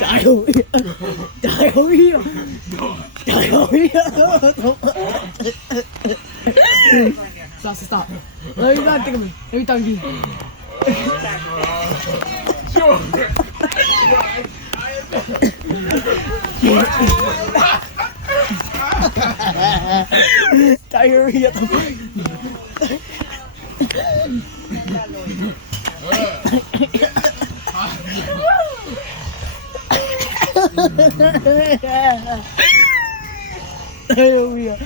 Trời ơi. Trời ơi. Trời ơi. Stop. Let me not think of it. Let me talk to you. Diarrhea. Diarrhea.